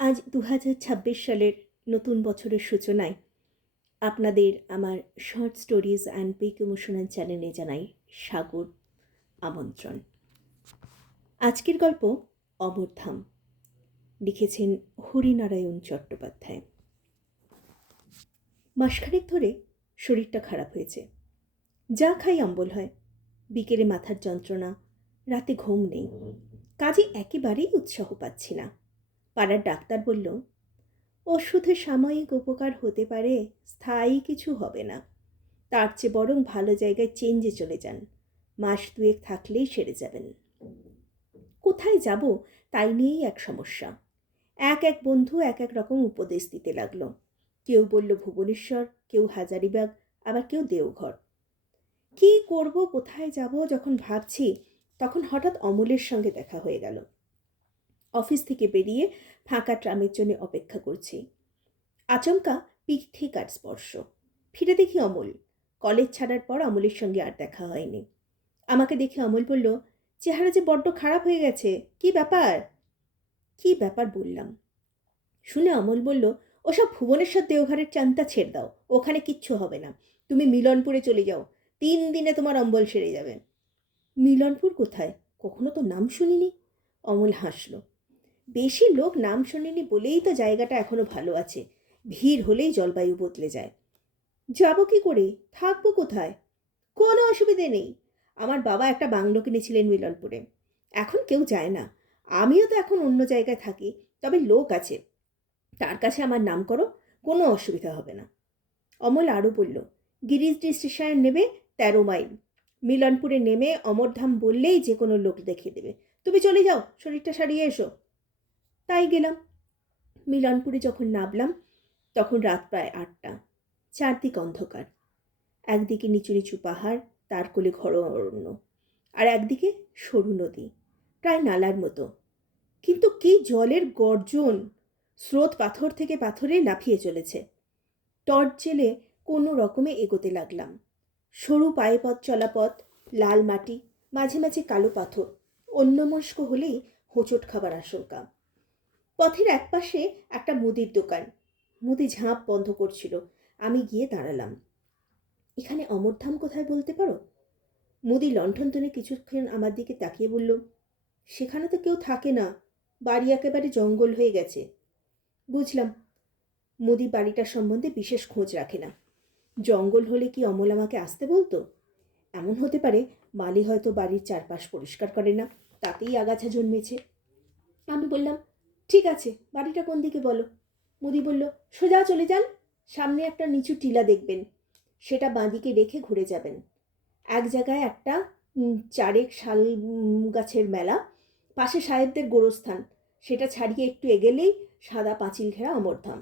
আজ 2026 সালের নতুন বছরের সূচনায় আপনাদের আমার short stories and big emotional চ্যানেলে জানাই সাগর আমন্ত্রণ। আজকের গল্প অমরধাম, লিখেছেন হরিনারায়ণ চট্টোপাধ্যায়। মাসখানেক ধরে শরীরটা খারাপ হয়েছে। যা খাই অম্বল হয়, বিকেলে মাথার যন্ত্রণা, রাতে ঘুম নেই, কাজে একেবারেই উৎসাহ পাচ্ছি না। পাড়ার ডাক্তার বলল, ওষুধে সাময়িক উপকার হতে পারে, স্থায়ী কিছু হবে না। তার চেয়ে বরং ভালো জায়গায় চেঞ্জে চলে যান, মাস দুয়েক থাকলেই সেরে যাবেন। কোথায় যাব তাই নিয়েই এক সমস্যা। এক এক বন্ধু এক এক রকম উপদেশ দিতে লাগলো। কেউ বলল ভুবনেশ্বর, কেউ হাজারিবাগ, আবার কেউ দেওঘর। কি করব, কোথায় যাব যখন ভাবছি, তখন হঠাৎ অমলের সঙ্গে দেখা হয়ে গেল। অফিস থেকে বেরিয়ে ফাঁকা ট্রামের জন্য অপেক্ষা করছি। আচমকা পিঠে কার স্পর্শ। ফিরে দেখি অমল। কলেজ ছাড়ার পর অমলের সঙ্গে আর দেখা হয়নি। আমাকে দেখে অমল বলল, চেহারা যে বড্ড খারাপ হয়ে গেছে, কি ব্যাপার? কি ব্যাপার বললাম। শুনে অমল বলল, ওসব ভুবনেশ্বর দেওঘরের চান্তা ছেড়ে দাও, ওখানে কিচ্ছু হবে না। তুমি মিলনপুরে চলে যাও, 3 দিনে তোমার অম্বল সেরে যাবে। মিলনপুর কোথায়? কখনো তো নাম শুনিনি। অমল হাসল। বেশি লোক নাম শোনেনি বলেই তো জায়গাটা এখনো ভালো আছে। ভিড় হলেই জলবায়ু বদলে যায়। যাব কি করে, থাকবো কোথায়? কোনো অসুবিধে নেই। আমার বাবা একটা বাংলো কিনেছিলেন মিলনপুরে, এখন কেউ যায় না। আমিও তো এখন অন্য জায়গায় থাকি, তবে লোক আছে, তার কাছে আমার নাম করো, কোনো অসুবিধা হবে না। অমল আরও বলল, গিরিজডি স্টেশন নেবে 13 মাইল। মিলনপুরে নেমে অমরধাম বললেই যে কোনো লোক দেখিয়ে দেবে। তুমি চলে যাও, শরীরটা সারিয়ে এসো। তাই গেলাম। মিলনপুরে যখন নামলাম তখন রাত প্রায় 8টা। চারদিক অন্ধকার। একদিকে নিচু নিচু পাহাড়, তার কোলে ঘন অরণ্য, আর একদিকে সরু নদী, প্রায় নালার মতো। কিন্তু কি জলের গর্জন! স্রোত পাথর থেকে পাথরে লাফিয়ে চলেছে। টর্চ জেলে কোনো রকমে এগোতে লাগলাম। সরু পায়ে পথ চলা পথ, লাল মাটি, মাঝে মাঝে কালো পাথর। অন্যমনস্ক হলেই হোঁচট খাবার আশঙ্কা। পথের একপাশে একটা মুদির দোকান। মুদি ঝাঁপ বন্ধ করছিল। আমি গিয়ে দাঁড়ালাম। এখানে অমরধাম কোথায় বলতে পারো? মুদি লণ্ঠন তুলে কিছুক্ষণ আমার দিকে তাকিয়ে বলল, সেখানে তো কেউ থাকে না, বাড়ি একেবারে জঙ্গল হয়ে গেছে। বুঝলাম, মুদি বাড়িটার সম্বন্ধে বিশেষ খোঁজ রাখে না। জঙ্গল হলে কি অমল আমাকে আসতে বলতো? এমন হতে পারে মালি হয়তো বাড়ির চারপাশ পরিষ্কার করে না, তাতেই আগাছা জন্মেছে। আমি বললাম, ঠিক আছে, বাড়িটা কোন দিকে বলো। মুদি বলল, সোজা চলে যান, সামনে একটা নিচু টিলা দেখবেন, সেটা বাঁদিকে রেখে ঘুরে যাবেন। এক জায়গায় একটা চারেক শাল গাছের মেলা, পাশে সাহেবদের গোরস্থান, সেটা ছাড়িয়ে একটু এগেলেই সাদা পাঁচিল ঘেরা অমরধাম।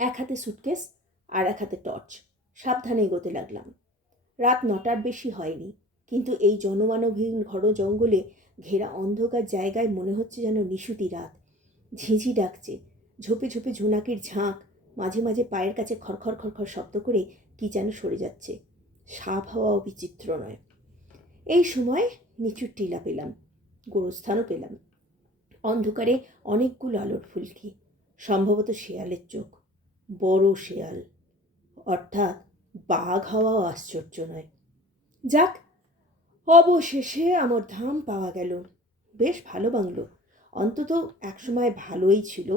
এক হাতে সুটকেস আর এক হাতে টর্চ, সাবধানে এগোতে লাগলাম। রাত 9টার বেশি হয়নি, কিন্তু এই জনমানবহীন ঘন জঙ্গলে ঘেরা অন্ধকার জায়গায় মনে হচ্ছে যেন নিশুতি রাত। ঝিঁঝি ডাকছে, ঝোপে ঝোপে ঝোনাকির ঝাঁক, মাঝে মাঝে পায়ের কাছে খড়খড় খড়খড় শব্দ করে কি যেন সরে যাচ্ছে। সাপ হওয়াও বিচিত্র নয়। এই সময় নিচুর টিলা পেলাম, গোরস্থানও পেলাম। অন্ধকারে অনেকগুলো আলোর ফুলকি, সম্ভবত শেয়ালের চোখ। বড় শেয়াল, অর্থাৎ বাঘ হওয়াও আশ্চর্য নয়। যাক, অবশেষে আমার ধাম পাওয়া গেল। বেশ ভালো বাংলো, অন্তত একসময় ভালোই ছিল।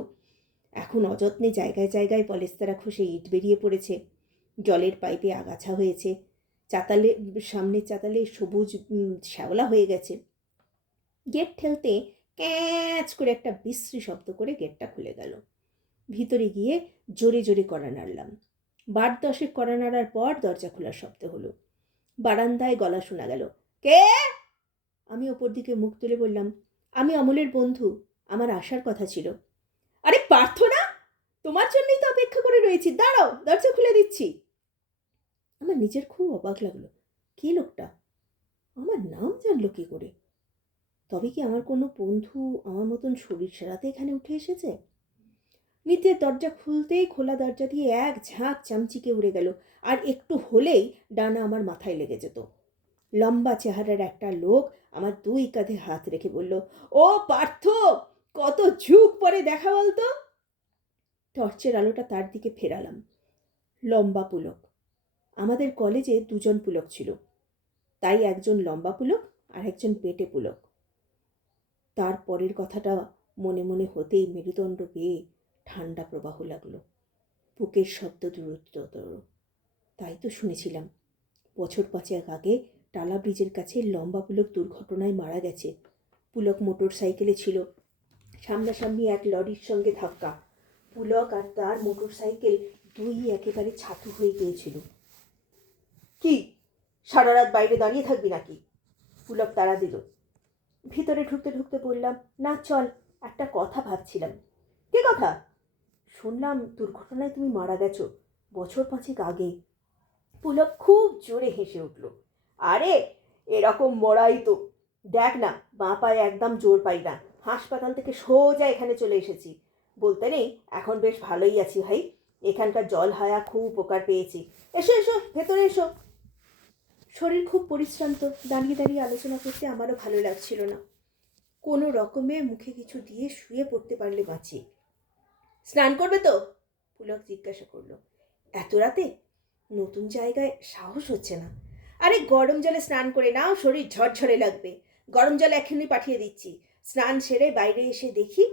এখন অযত্নে জায়গায় জায়গায় পলেস্তারা খসে ইট বেরিয়ে পড়েছে, জলের পাইপে আগাছা হয়েছে, চাতালে সামনের চাতালে সবুজ শ্যাওলা হয়ে গেছে। গেট ঠেলতে ক্যাঁচ করে একটা বিশ্রী শব্দ করে গেটটা খুলে গেল। ভিতরে গিয়ে জোরে জোরে কড়া নাড়লাম। 10 কড়া নাড়ার পর দরজা খোলার শব্দ হলো। বারান্দায় গলা শোনা গেল, কে? আমি ওপর দিকে মুখ তুলে বললাম, আমি অমলের বন্ধু, আমার আসার কথা ছিল। আরে প্রার্থনা, তোমার জন্যই তো অপেক্ষা করে রয়েছি, দাঁড়াও, দরজা খুলে দিচ্ছি। আমার নিজের খুব অবাক লাগলো, কে লোকটা? আমার নাম জানলো কি করে? তবে কি আমার কোনো বন্ধু আমার মতন শরীর সারাতে এখানে উঠে এসেছে? নিত্যের দরজা খুলতেই খোলা দরজা দিয়ে এক ঝাঁক চামচিকে উড়ে গেল, আর একটু হলেই ডানা আমার মাথায় লেগে যেত। লম্বা চেহারার একটা লোক আমার 2 কাঁধে হাত রেখে বলল, ও পার্থ, কত যুগ পরে করে দেখা বলতো। টর্চের আলোটা তার দিকে ফেরালাম। লম্বা পুলক। আমাদের কলেজে দুজন পুলক ছিল, তাই একজন লম্বা পুলক আর একজন পেটে পুলক। তার পরের কথাটা মনে মনে হতেই মেরুদণ্ড বেয়ে ঠান্ডা প্রবাহ লাগলো। বুকের শব্দ দ্রুততর। তাই তো শুনেছিলাম বছর 5 আগে টালা ব্রিজের কাছে লম্বা পুলক দুর্ঘটনায় মারা গেছে। পুলক মোটর সাইকেলে ছিল, সামনাসামনি এক লরির সঙ্গে ধাক্কা। পুলক আর তার মোটর সাইকেল দুই একেবারে ছাতু হয়ে গিয়েছিল। কি সারা রাত বাইরে দাঁড়িয়ে থাকবি নাকি? পুলক তাড়া দিল। ভিতরে ঢুকতে ঢুকতে বললাম, না চল, একটা কথা ভাবছিলাম। কি কথা? শুনলাম দুর্ঘটনায় তুমি মারা গেছো বছর 5 আগে। পুলক খুব জোরে হেসে উঠল। আরে এরকম মরাই তো। দেখ না, বাঁ পায়ে একদম জোর পাই না। হাসপাতাল থেকে সোজা এখানে চলে এসেছি। বলতে নেই এখন বেশ ভালোই আছি ভাই। এখানকার জল হায়া খুব উপকার পেয়েছি। এসো এসো, ভেতরে এসো। শরীর খুব পরিশ্রান্ত। দাঁড়িয়ে দাঁড়িয়ে আলোচনা করতে আমারও ভালো লাগছিল না। কোনো রকমে মুখে কিছু দিয়ে শুয়ে পড়তে পারলে বাঁচি। স্নান করবে তো? পুলক জিজ্ঞাসা করলো। এত রাতে? নতুন জায়গায় সাহস হচ্ছে না। আরে গরম জলে স্নান করে নাও, শরীর ঝরঝরে লাগবে। গরম জল এখনই পাঠিয়ে দিচ্ছি। স্নান সেরে বাইরে এসে দেখি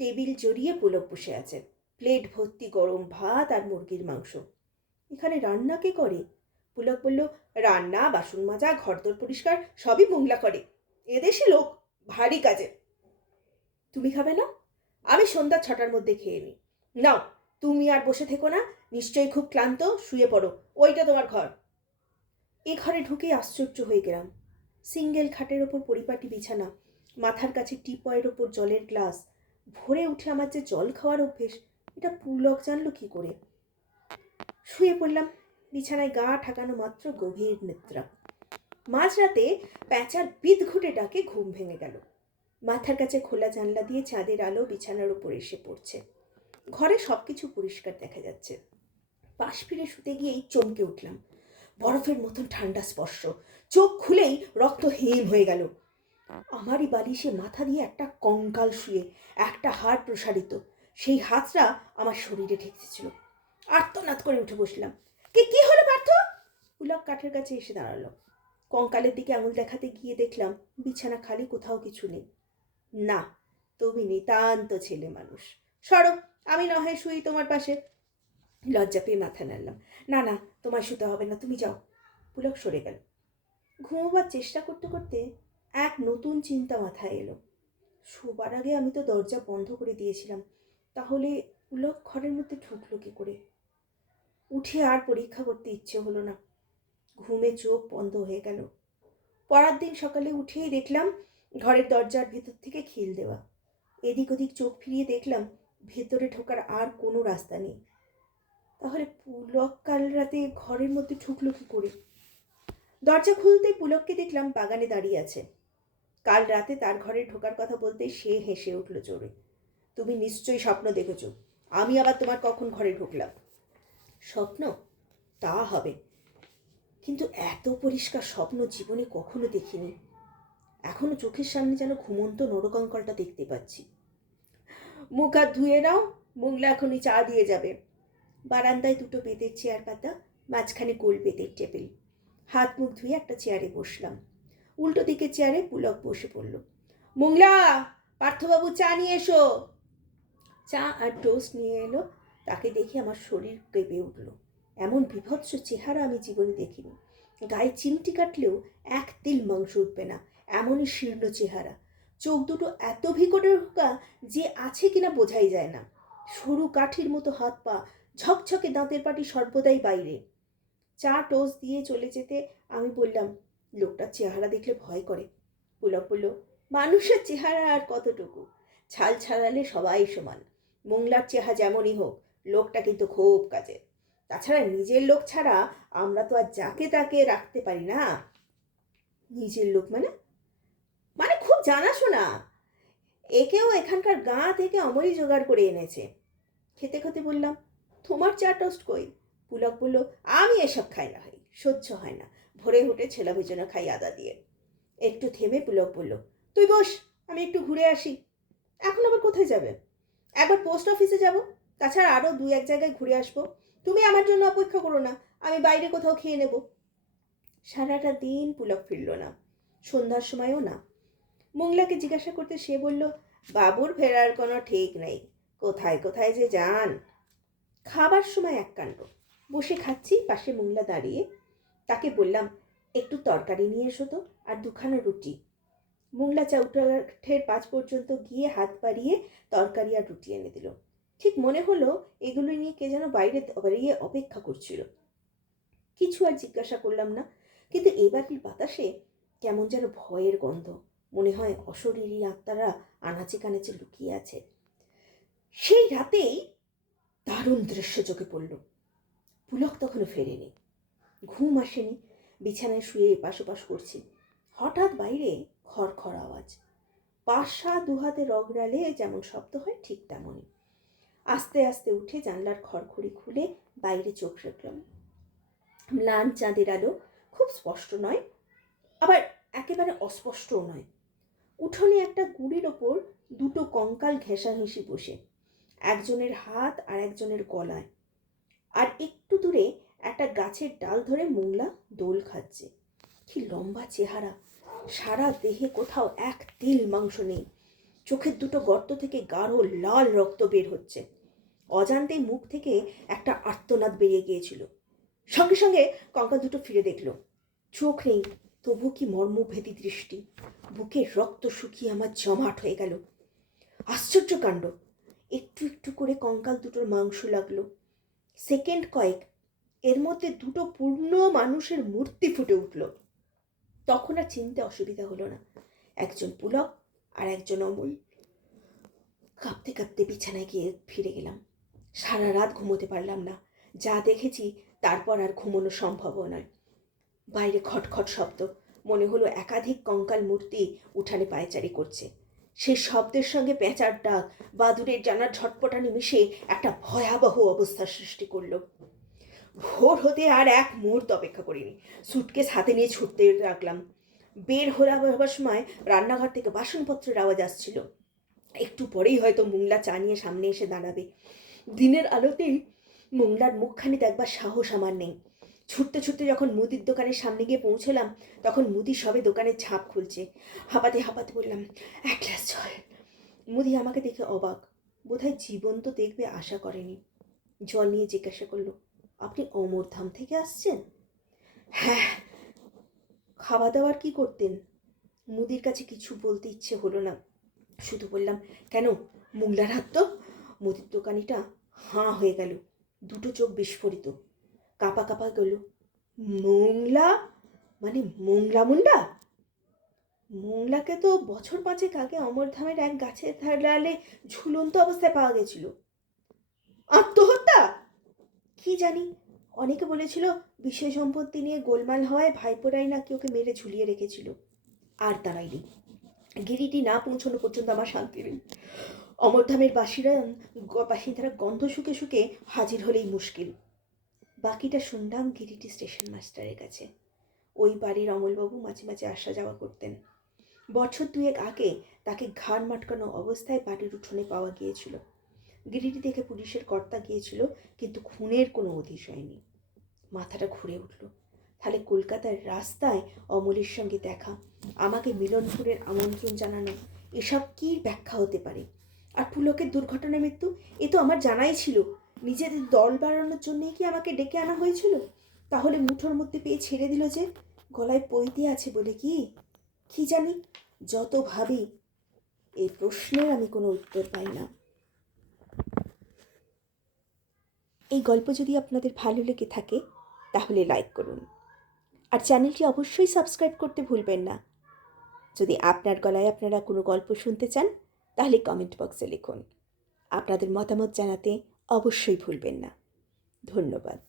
টেবিল জড়িয়ে পুলক বসে আছে। প্লেট ভর্তি গরম ভাত আর মুরগির মাংস। এখানে রান্না কে করে? পুলক বলল, রান্না, বাসন মাজা, ঘরদোর পরিষ্কার সবই মোংলা করে। এদেশে লোক ভারী কাজে। তুমি খাবে না? আমি সন্ধ্যা 6টার মধ্যে খেয়ে নিই। নাও, তুমি আর বসে থেকো না, নিশ্চয়ই খুব ক্লান্ত, শুয়ে পড়ো। ওইটা তোমার ঘর। এ ঘরে ঢুকে আশ্চর্য হয়ে গেলাম। সিঙ্গেল খাটের ওপর পরিপাটি বিছানা, মাথার কাছে টিপয়ের ওপর জলের গ্লাস। ভোরে উঠে আমার যে জল খাওয়ার অভ্যেস, এটা পুলক জানলো কি করে? শুয়ে পড়লাম। বিছানায় গা ঠাকানো মাত্র গভীর নিদ্রা। মাঝরাতে প্যাঁচার বিদঘুটে ডাকে ঘুম ভেঙে গেল। মাথার কাছে খোলা জানলা দিয়ে চাঁদের আলো বিছানার উপর এসে পড়ছে। ঘরে সবকিছু পরিষ্কার দেখা যাচ্ছে। পাশ ফিরে শুতে গিয়েই চমকে উঠলাম। বরফের মতন ঠান্ডা স্পর্শ। চোখ খুলেই রক্ত হিম হয়ে গেল। আমারই বালিশে মাথা দিয়ে একটা কঙ্কাল শুয়ে, একটা হাড় প্রসারিত। সেই হাতটা আমার শরীরে ঠেকতেছিল। আর্তনাদ করে উঠে বসলাম। কি হলো পার্থ? পুলক কাঠের কাছে এসে দাঁড়ালো। কঙ্কালের দিকে আঙুল দেখাতে গিয়ে দেখলাম বিছানা খালি, কোথাও কিছু নেই। না, তুমি নিতান্ত ছেলে মানুষ। সরো, আমি না হয় শুই তোমার পাশে। লজ্জা পেয়ে মাথা নাড়লাম। না না, তোমার শুতে হবে না, তুমি যাও। পুলক সরে গেল। ঘুমোবার চেষ্টা করতে করতে এক নতুন চিন্তা মাথায় এলো। শোবার আগে আমি তো দরজা বন্ধ করে দিয়েছিলাম, তাহলে পুলক ঘরের মধ্যে ঢুকলো কি করে? উঠে আর পরীক্ষা করতে ইচ্ছে হলো না। ঘুমে চোখ বন্ধ হয়ে গেল। পরের দিন সকালে উঠেই দেখলাম ঘরের দরজার ভেতর থেকে খিল দেওয়া। এদিক ওদিক চোখ ফিরিয়ে দেখলাম ভেতরে ঢোকার আর কোনো রাস্তা নেই। তাহলে পুলক কাল রাতে ঘরের মধ্যে ঢুকলো কি করে? দরজা খুলতেই পুলককে দেখলাম বাগানে দাঁড়িয়ে আছে। কাল রাতে তার ঘরে ঢোকার কথা বলতে সে হেসে উঠল জোরে। তুমি নিশ্চয়ই স্বপ্ন দেখেছ। আমি আবার তোমার কখন ঘরে ঢুকলাম? স্বপ্ন? তা হবে, কিন্তু এত পরিষ্কার স্বপ্ন জীবনে কখনো দেখিনি। এখনো চোখের সামনে যেন ঘুমন্ত নরকঙ্কালটা দেখতে পাচ্ছি। মুখ হাত ধুয়ে নাও, মোংলা এখনই চা দিয়ে যাবে। বারান্দায় দুটো বেতের চেয়ার পাতা, মাঝখানে গোল বেতের টেবিল। হাত মুখ ধুয়ে একটা চেয়ারে বসলাম। উল্টো দিকের চেয়ারে পুলক বসে পড়ল। মোংলা, পার্থবাবু চা নিয়ে এসো। চা আর টোস্ট নিয়ে এলো। তাকে দেখে আমার শরীর কেঁপে উঠল। এমন বিভৎস চেহারা আমি জীবনে দেখিনি। গায়ে চিমটি কাটলেও এক তিল মাংস উঠবে না, এমনই শীর্ণ চেহারা। চোখ দুটো এত ভিকটে ঢোকা যে আছে কিনা বোঝাই যায় না। সরু কাঠির মতো হাত পা, ঝকঝকে দাঁতের পাটি সর্বদাই বাইরে। চা টোস্ট দিয়ে চলে যেতে আমি বললাম, লোকটার চেহারা দেখলে ভয় করে। পুলক বলল, মানুষের চেহারা আর কতটুকু, ছাল ছাড়ালে সবাই সমান। মোংলার চেহারা যেমনই হোক, লোকটা কিন্তু খুব কাজের। তাছাড়া নিজের লোক ছাড়া আমরা তো আর যাকে তাকে রাখতে পারি না। নিজের লোক মানে? মানে খুব জানাশোনা। একেও এখানকার গাঁ থেকে অমরই জোগাড় করে এনেছে। খেতে খেতে বললাম, তোমার চা টোস্ট কই? পুলক বলল, আমি এসব খাই না ভাই, সহ্য হয় না। ভোরে উঠে ছেলা ভেজনা খাই আদা দিয়ে। একটু থেমে পুলক বলল, তুই বস, আমি একটু ঘুরে আসি। এখন আবার কোথায় যাবে? একবার পোস্ট অফিসে যাব, তাছাড়া আরও 2-1 জায়গায় ঘুরে আসবো। তুমি আমার জন্য অপেক্ষা করো না, আমি বাইরে কোথাও খেয়ে নেব। সারাটা দিন পুলক ফিরল না, সন্ধ্যার সময়ও না। মোংলাকে জিজ্ঞাসা করতে সে বলল, বাবুর ফেরার কোনো ঠিক নেই, কোথায় কোথায় যে যান। খাবার সময় এক কাণ্ড। বসে খাচ্ছি, পাশে মোংলা দাঁড়িয়ে। তাকে বললাম, একটু তরকারি নিয়ে এসো তো, আর 2খানা রুটি। মোংলা চৌকাঠের 5 পর্যন্ত গিয়ে হাত বাড়িয়ে তরকারি আর রুটি এনে দিল। ঠিক মনে হলো এগুলো নিয়ে কে যেন বাইরে দাঁড়িয়ে অপেক্ষা করছিল। কিছু আর জিজ্ঞাসা করলাম না, কিন্তু এবারের বাতাসে কেমন যেন ভয়ের গন্ধ। মনে হয় অশরীরী আত্মারা আনাচে কানাচে লুকিয়ে আছে। সেই রাতেই দারুণ দৃশ্য চোখে পড়ল। পুলক তখনও ফেরেনি, ঘুম আসেনি, বিছানায় শুয়ে এপাশ ওপাশ করছি। হঠাৎ বাইরে খড়খড় আওয়াজ। পাশা দুহাতে রগড়ালে যেমন শব্দ হয় ঠিক তেমনই। আস্তে আস্তে উঠে জানলার খড়খড়ি খুলে বাইরে চোখ রাখলাম। ম্লান চাঁদের আলো, খুব স্পষ্ট নয়, আবার একেবারে অস্পষ্টও নয়। উঠোনে একটা গুঁড়ির ওপর 2টো কঙ্কাল ঘেঁষাঘেঁষি বসে, একজনের হাত আর একজনের গলায়। আর একটু দূরে একটা গাছের ডাল ধরে মোংলা দোল খাচ্ছে। কি লম্বা চেহারা, সারা দেহে কোথাও এক তিল মাংস নেই। চোখের 2টো গর্ত থেকে গাঢ় লাল রক্ত বের হচ্ছে। অজান্তেই মুখ থেকে একটা আর্তনাদ বেরিয়ে গিয়েছিল। সঙ্গে সঙ্গে কঙ্কাল 2টো ফিরে দেখল। চোখ নেই, তবু কি মর্মভেদী দৃষ্টি। বুকের রক্ত শুকিয়ে আমার জমাট হয়ে গেল। আশ্চর্য কাণ্ড, একটু একটু করে কঙ্কাল 2টোর মাংস লাগলো। সেকেন্ড কয়েক, এর মধ্যে 2টো পূর্ণ মানুষের মূর্তি ফুটে উঠল। তখন আর চিনতে অসুবিধা হলো না, একজন পুলক আর একজন অমল। কাঁপতে কাঁপতে বিছানায় গিয়ে ফিরে গেলাম। সারা রাত ঘুমোতে পারলাম না। যা দেখেছি তারপর আর ঘুমোনো সম্ভবও নয়। বাইরে খটখট শব্দ, মনে হলো একাধিক কঙ্কাল মূর্তি উঠানে পায়চারি করছে। সেই শব্দের সঙ্গে পেঁচার ডাক, বাদুড়ের জানার ঝটপটানি মিশে একটা ভয়াবহ অবস্থার সৃষ্টি করলো। ভোর হতে আর এক মুহূর্ত অপেক্ষা করিনি, সুটকেস হাতে নিয়ে ছুটতে রাখলাম। বের হবার সময় রান্নাঘর থেকে বাসনপত্রের আওয়াজ আসছিল। একটু পরেই হয়তো মোংলা চা নিয়ে সামনে এসে দাঁড়াবে। দিনের আলোতেই মোংলার মুখখানি দেখবার সাহস আমার নেই। ছুটতে ছুটতে যখন মুদির দোকানের সামনে গিয়ে পৌঁছলাম, তখন মুদি সবে দোকানের ঝাঁপ খুলছে। হাঁপাতে হাঁপাতে বললাম, 1 গ্লাস জল। মুদি আমাকে দেখে অবাক, বোধহয় জীবন তো দেখবে আশা করেনি। জল নিয়ে জিজ্ঞাসা করলো, আপনি অমরধাম থেকে আসছেন? হ্যাঁ। খাওয়া দাওয়ার কি করতেন? মুদির কাছে কিছু বলতে ইচ্ছে হলো না, শুধু বললাম, কেন, মোংলার হাত তো? মুদির দোকানিটা হাঁ হয়ে গেল, 2টো চোখ বিস্ফোরিত, কাঁপা কাঁপা গেল। মোংলা মানে মোংলা মুন্ডা? মোংলাকে তো বছর 5 আগে অমরধামের এক গাছের ডালে ঝুলন্ত অবস্থায় পাওয়া গেছিল। আত্মহত্যা? কি জানি, অনেকে বলেছিল বিষয় সম্পত্তি নিয়ে গোলমাল হওয়ায় ভাইপোরাই নাকি ওকে মেরে ঝুলিয়ে রেখেছিল। আর দাঁড়াইনি, গিরিটি না পৌঁছানো পর্যন্ত আমার শান্তি নেই। অমরধামের বাসিন্দারা গন্ধ শুকে শুকে হাজির হলেই মুশকিল। বাকিটা শুনলাম গিরিটি স্টেশন মাস্টারের কাছে। ওই বাড়ির অমলবাবু মাঝে মাঝে আসা যাওয়া করতেন। বছর 2 আগে তাকে ঘাড় মাটকানো অবস্থায় বাড়ির উঠোনে পাওয়া গিয়েছিল। গিরিটি দেখে পুলিশের কর্তা গিয়েছিল, কিন্তু খুনের কোনো হদিশ হয়নি। মাথাটা ঘুরে উঠল। তাহলে কলকাতার রাস্তায় অমলের সঙ্গে দেখা, আমাকে মিলনপুরের আমন্ত্রণ জানানো, এসব কী ব্যাখ্যা হতে পারে? আর পুলকের দুর্ঘটনা মৃত্যু, এ তো আমার জানাই ছিল। নিজেদের দল বাড়ানোর জন্যই কি আমাকে ডেকে আনা হয়েছিল? তাহলে মুঠোর মধ্যে পেয়ে ছেড়ে দিল যে? গলায় পৈতে আছে বলে কি? কি জানি, যত ভাবি এই প্রশ্নের আমি কোনো উত্তর পাই না। এই গল্প যদি আপনাদের ভালো লেগে থাকে তাহলে লাইক করুন, আর চ্যানেলটি অবশ্যই সাবস্ক্রাইব করতে ভুলবেন না। যদি আপনার গলায় আপনারা কোনো গল্প শুনতে চান তাহলে কমেন্ট বক্সে লিখুন। আপনাদের মতামত জানাতে অবশ্যই ভুলবেন না। ধন্যবাদ।